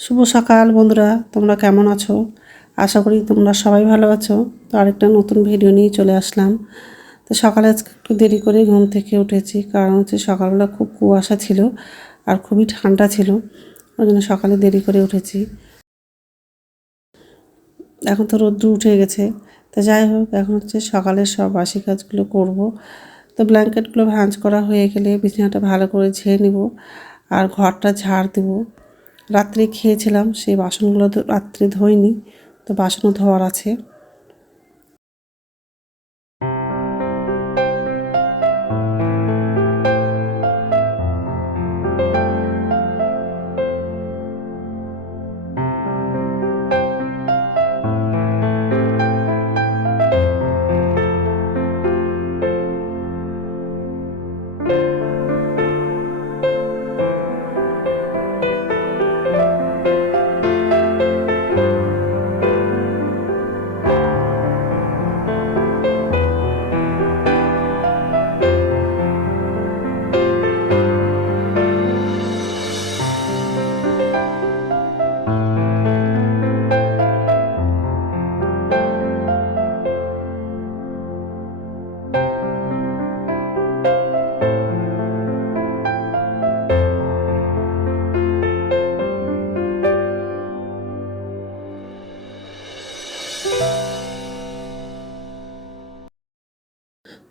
শুভ সকাল বন্ধুরা, তোমরা কেমন আছো? আশা করি তোমরা সবাই ভালো আছো। তো আরেকটা নতুন ভিডিও নিয়ে চলে আসলাম। তো সকালে আজকে একটু দেরি করে ঘুম থেকে উঠেছি, কারণ হচ্ছে সকালবেলা খুব কুয়াশা ছিল আর খুবই ঠান্ডা ছিল, ওই জন্য সকালে দেরি করে উঠেছি। এখন তো রোদ্র উঠে গেছে। তো যাই হোক, এখন হচ্ছে সকালের সব বাসি কাজগুলো করব। তো ব্ল্যাঙ্কেটগুলো ভাঁজ করা হয়ে গেলে বিছানাটা ভালো করে ঝেড়ে নিব আর ঘরটা ঝাড় দেবো। রাত্রে খেয়েছিলাম, সেই বাসনগুলো তো রাত্রে ধোইনি, তো বাসনও ধোয়ার আছে।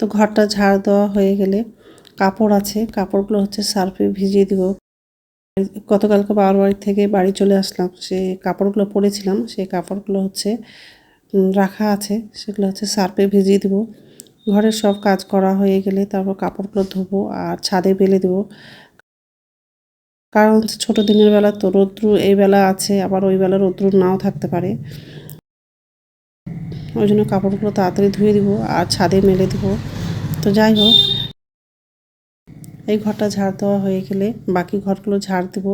তো ঘরটা ঝাড় দেওয়া হয়ে গেলে কাপড় আছে, কাপড়গুলো হচ্ছে সার্ফে ভিজিয়ে দিব। গতকালকে বাবার বাড়ি থেকে বাড়ি চলে আসলাম, সে কাপড়গুলো পরেছিলাম, সেই কাপড়গুলো হচ্ছে রাখা আছে, সেগুলো হচ্ছে সার্ফে ভিজিয়ে দিব। ঘরের সব কাজ করা হয়ে গেলে তারপর কাপড়গুলো ধোবো আর ছাদে বেলে দেবো। কারণ হচ্ছে ছোটো দিনের বেলা তো রৌদ্রু এই বেলা আছে, আবার ওই বেলা রৌদ্রু নাও থাকতে পারে, ওই জন্য কাপড়গুলো তাড়াতাড়ি ধুয়ে দিব আর ছাদে মেলে দিব। তো যাই হোক, এই ঘরটা ঝাড় দেওয়া হয়ে গেলে বাকি ঘরগুলো ঝাড় দিব।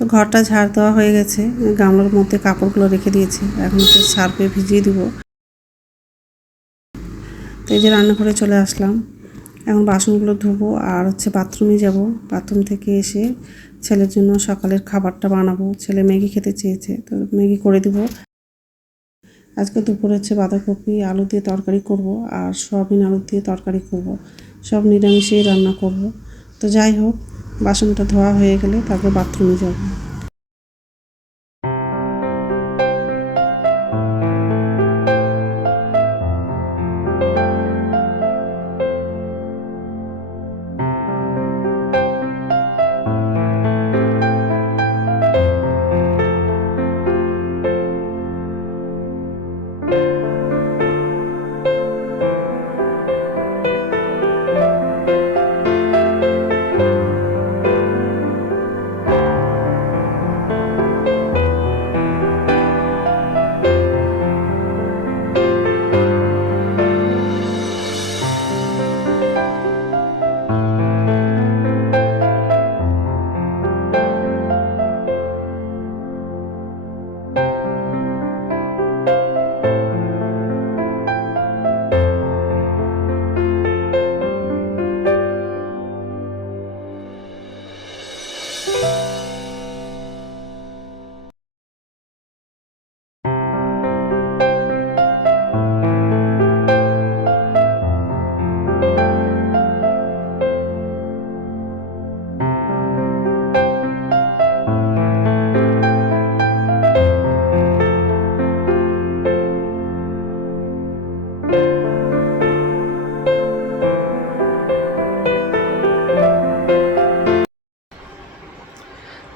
তো ঘরটা ঝাড় দেওয়া হয়ে গেছে, গামলার মধ্যে কাপড়গুলো রেখে দিয়েছি, এখন হচ্ছে সার্ফে ভিজিয়ে দিব। তো এই যে রান্নাঘরে চলে আসলাম, এখন বাসনগুলো ধুবো আর হচ্ছে বাথরুমে যাব। বাথরুম থেকে এসে ছেলের জন্য সকালের খাবারটা বানাবো। ছেলে ম্যাগি খেতে চেয়েছে, তো ম্যাগি করে দিব। আজকে দুপুরে হচ্ছে বাঁধাকপি আলু দিয়ে তরকারি করব আর সয়াবিন আলু দিয়ে তরকারি করব, সব নিরামিষেই রান্না করব। তো যাই হোক, বাসনটা ধোয়া হয়ে গেলে তারপর বাথরুমে যাব।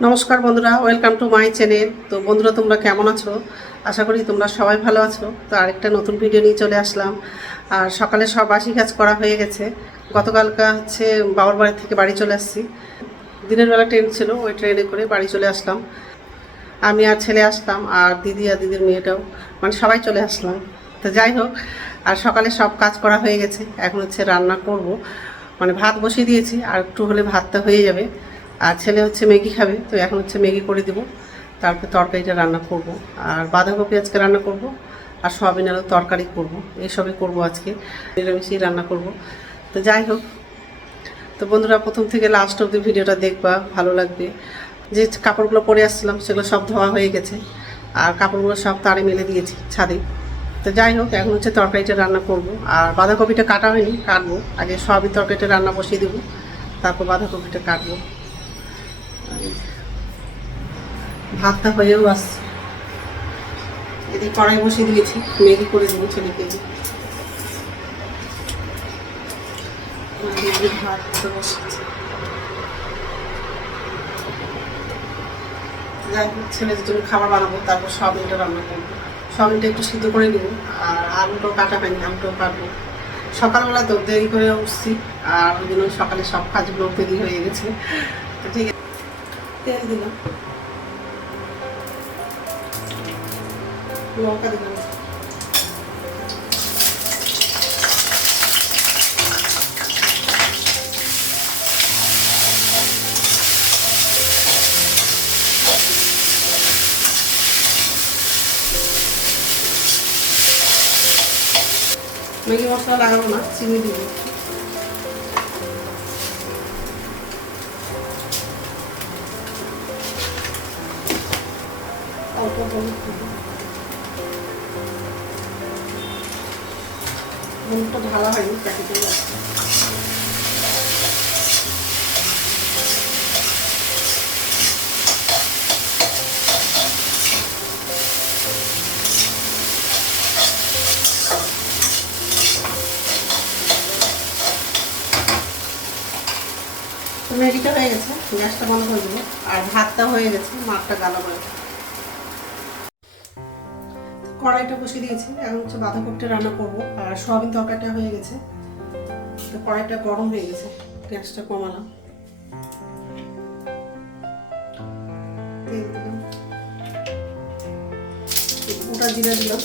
নমস্কার বন্ধুরা, ওয়েলকাম টু মাই চ্যানেল। তো বন্ধুরা, তোমরা কেমন আছো? আশা করি তোমরা সবাই ভালো আছো। তো আরেকটা নতুন ভিডিও নিয়ে চলে আসলাম। আর সকালে সব বাসি কাজ করা হয়ে গেছে। গতকালকা হচ্ছে বাবার বাড়ি থেকে বাড়ি চলে আসছি। দিনের বেলা ট্রেন ছিল, ওই ট্রেনে করে বাড়ি চলে আসলাম। আমি আর ছেলে আসলাম, আর দিদি আর দিদির মেয়েটাও, মানে সবাই চলে আসলাম। তো যাই হোক, আর সকালে সব কাজ করা হয়ে গেছে। এখন হচ্ছে রান্না করব, মানে ভাত বসিয়ে দিয়েছি, আর একটু হলে ভাতটা হয়ে যাবে। আর ছেলে হচ্ছে ম্যাগি খাবে, তো এখন হচ্ছে ম্যাগি করে দেবো। তারপরে তরকারিটা রান্না করব, আর বাঁধাকপি আজকে রান্না করব, আর সয়াবিন আলুর তরকারি করব। এইসবই করব আজকে, নিরামিষই রান্না করব। তো যাই হোক, তো বন্ধুরা প্রথম থেকে লাস্ট অবধি ভিডিওটা দেখবা, ভালো লাগবে। যে কাপড়গুলো পরে আসছিলাম সেগুলো সব ধোয়া হয়ে গেছে, আর কাপড়গুলো সব তারে মেলে দিয়েছি ছাদে। তো যাই হোক, এখন হচ্ছে তরকারিটা রান্না করব। আর বাঁধাকপিটা কাটা হয়নি, কাটবো। আগে সয়াবিন তরকারিটা রান্না বসিয়ে দেবো, তারপর বাঁধাকপিটা কাটবো। ভাতটা হয়েও আসছে, এদিকে কড়াই বসিয়ে দিয়েছি, ম্যাগি করে দেবো ছেলেকে। ভাত বসিয়েছি, যাই হোক ছেলের জন্য খাবার বানাবো, তারপর সয়াবিনটা রান্না করবো। সয়াবিনটা একটু সিদ্ধ করে নেবো, আর আলুটাও কাটা হয়নি, আলুটাও কাটবো। সকালবেলা তো দেরি করে উঠছি, আর ওই জন্য সকালে সব কাজগুলো দেরি হয়ে গেছে। তো ঠিক আছে, তেল দিলাম, লঙ্কা দিলাম, ম্যাগি মশলা লাগাবো না, চিনি দিব। অল্প হলুদ দিব, হলুদটা ঢালা হয়নি, প্যাকেটে আছে। ম্যাগিটা হয়ে গেছে, গ্যাসটা বন্ধ করে দেবো। আর ভাতটা হয়ে গেছে, মাছটা গালা করে কড়াইটা বসিয়ে দিয়েছি। এখন হচ্ছে বাঁধাকপিটা রান্না করবো, আর সয়াবিন তরকারিটা হয়ে গেছে। তো কড়াইটা গরম হয়ে গেছে, গ্যাসটা কমালাম, তেল দিলাম, গোটা জিরা দিলাম,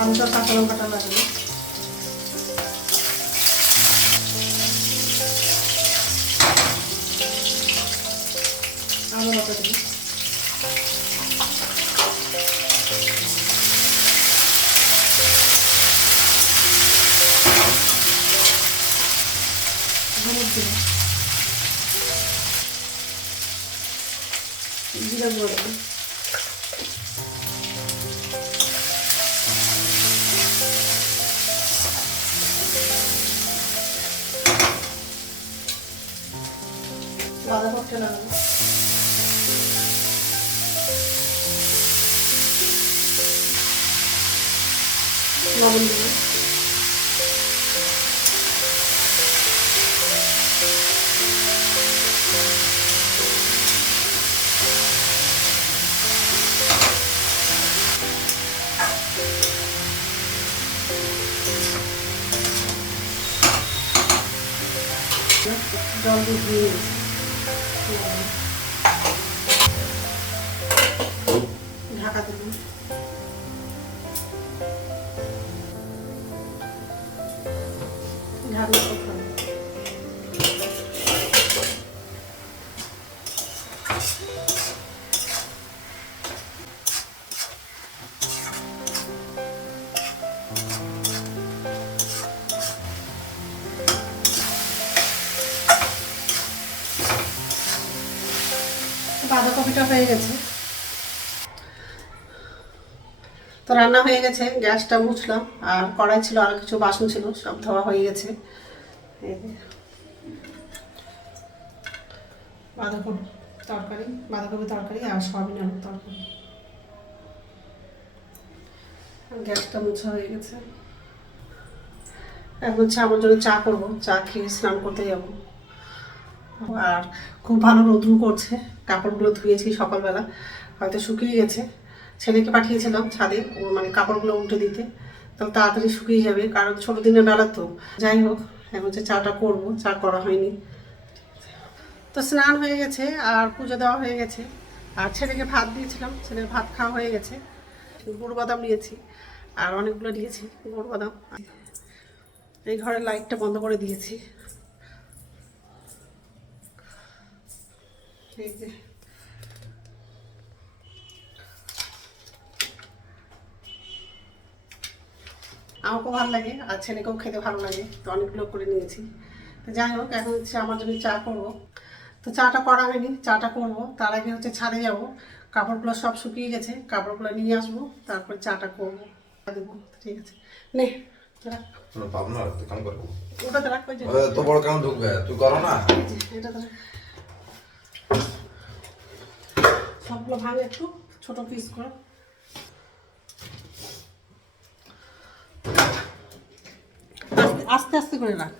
আলুটা কাঁচা লঙ্কাটা লাগবে, আলু বাটা দিই, হলুদ দিলাম, জিরা গুঁড়ো দিলাম, বাঁধাকপিটা লাগাবো, লবণ দিলাম, জল দিয়ে দিয়েছি, ঢাকা দিলাম, ঢাকনা করলাম। বাঁধাকপিটা হয়ে গেছে, তো রান্না হয়ে গেছে, গ্যাসটা মুছলাম। আর কড়াই ছিল, আর কিছু বাসন ছিল, সব ধোয়া হয়ে গেছে। বাঁধাকপি তরকারি আর সয়াবিন আলুর তরকারি। গ্যাসটা মোছা হয়ে গেছে। এখন হচ্ছে আমার জন্য চা করবো, চা খেয়ে স্নান করতে যাবো। আর খুব ভালো রোদ্রু করছে, কাপড়গুলো ধুয়েছি সকালবেলা, হয়তো শুকিয়ে গেছে। ছেলেকে পাঠিয়েছিলাম ছাদে ওর মানে কাপড়গুলো উল্টে দিতে, তাহলে তাড়াতাড়ি শুকিয়ে যাবে, কারণ ছোটো দিনের বেলা তো। যাই হোক, এখন হচ্ছে চাটা করবো, চা করা হয়নি। তো স্নান হয়ে গেছে আর পুজো দেওয়া হয়ে গেছে। আর ছেলেকে ভাত দিয়েছিলাম, ছেলের ভাত খাওয়া হয়ে গেছে। গুড় বাদাম নিয়েছি আর অনেকগুলো নিয়েছি গুড় বাদাম। এই ঘরের লাইটটা বন্ধ করে দিয়েছি। এই যে আমাকেও ভালো লাগে আর ছেলেকেও খেতে ভালো লাগে, তো অনেকগুলো করে নিয়েছি। তো যাই হোক, এখন হচ্ছে আমার জন্য চা করবো। তো চাটা করা হয়নি, চাটা করবো। তার আগে হচ্ছে ছাদে যাবো, কাপড়গুলো সব শুকিয়ে গেছে, কাপড়গুলো নিয়ে আসবো, তারপর চাটা করবো, দেবো। ঠিক আছে, নে ওটাতে রাখ। তো বড় কেমন ঢুকবে, তুই করো না। এটাতে সবগুলো ভাঙে একটু ছোট পিস করে। আস্তে আস্তে করে রাখ।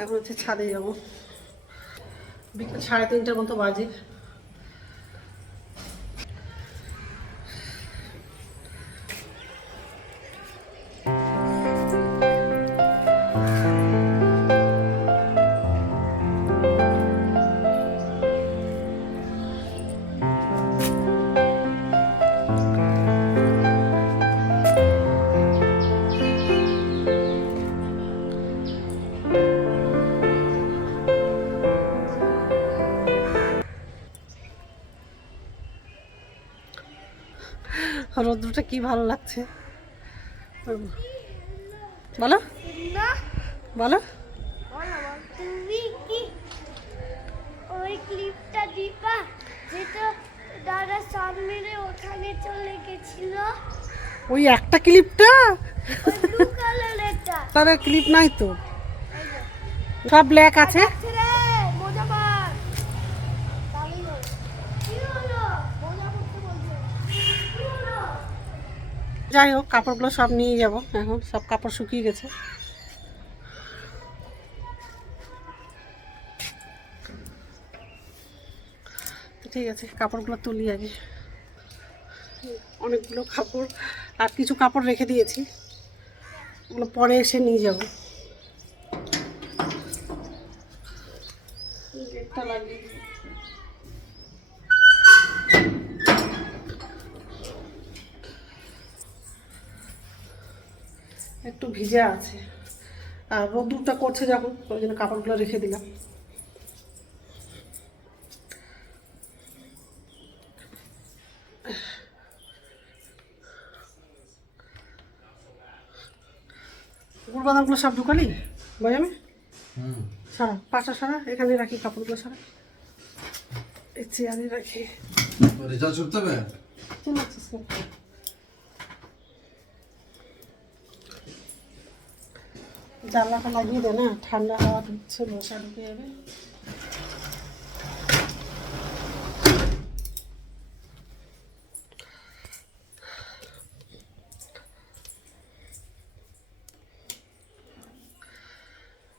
এখন হচ্ছে ছাদে যাবো, বিকেল 3:30টার মতো বাজে। রৌদ্রটা কি ভালো লাগছে, বলো বলো। তুমি কি ওই ক্লিপটা দিবা যেটা দাদা সামনে ওখানে চলে গেছিল? ওই একটা ক্লিপটা, ওই ব্লু কালারেরটা। তার ক্লিপ নাই তো, সব ব্ল্যাক আছে। রে মজা পার তাহলে কি হলো? মজা করতে বলছে কি হলো? যাই হোক, কাপড়গুলো সব নিয়ে যাব, এখন সব কাপড় শুকিয়ে গেছে। ঠিক আছে, কাপড়গুলো তুলি আগে। অনেকগুলো কাপড় আর কিছু কাপড় রেখে দিয়েছি, ওগুলো পরে এসে নিয়ে যাব। গেটটা লাগিয়ে দিই। একটু ভিজে আছে আর রোদ্দুরটা করছে যখন, ওই জন্য কাপড়গুলো রেখে দিলাম। গুড় বাদামগুলো সব ঢুকালি বয়ামে? সারা পাশা সারা, এখানে রাখি কাপড়গুলো সারা, এই চেয়ারে রাখি। রেজাল্ট করতে হবে। জানলাটা লাগিয়ে দে না, ঠান্ডা হাওয়া ঢুকছে, মশা ঢুকে যাবে।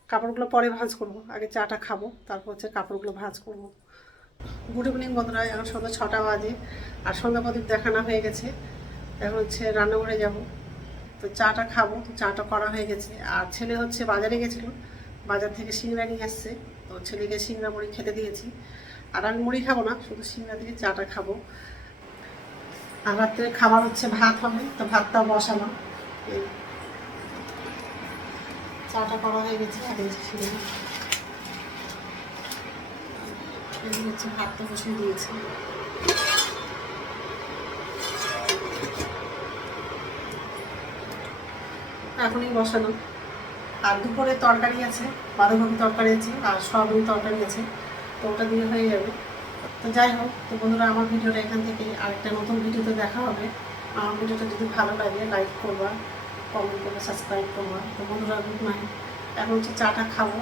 কাপড়গুলো পরে ভাঁজ করবো, আগে চাটা খাবো, তারপর হচ্ছে কাপড়গুলো ভাঁজ করবো। গুড ইভিনিং বন্ধুরা, এখন সন্ধ্যা 6টা বাজে আর সন্ধ্যা প্রদীপ দেখানো হয়ে গেছে। এখন হচ্ছে রান্নাঘরে যাব, তো চাটা খাবো। তো চাটা করা হয়ে গেছে আর ছেলে হচ্ছে বাজারে গেছিলো, বাজার থেকে সিংড়া নিয়ে আসছে, তো ছেলেকে সিংড়া মুড়ি খেতে দিয়েছি। আর আমি মুড়ি খাবো না, শুধু সিংড়া দিয়ে চাটা খাবো। আর রাত্রে খাবার হচ্ছে ভাত হবে, তো ভাতটাও বসালাম। এই চাটা করা হয়ে গেছে আর এই হচ্ছে ভাতটা বসিয়ে দিয়েছি। এখনই বসানো। আর দুপুরে তরকারি আছে, বাঁধাকপি তরকারি আছে আর সয়াবিন তরকারি আছে, তো ওটা দিয়ে হয়ে যাবে। তো যাই হোক, তো বন্ধুরা আমার ভিডিওটা এখান থেকে আরেকটা নতুন ভিডিওতে দেখা হবে। আমার ভিডিওটা যদি ভালো লাগে লাইক করবা, কমেন্ট করবা, সাবস্ক্রাইব করবা। তো বন্ধুরা গুড নাইট, এখন হচ্ছে চাটা খাবো।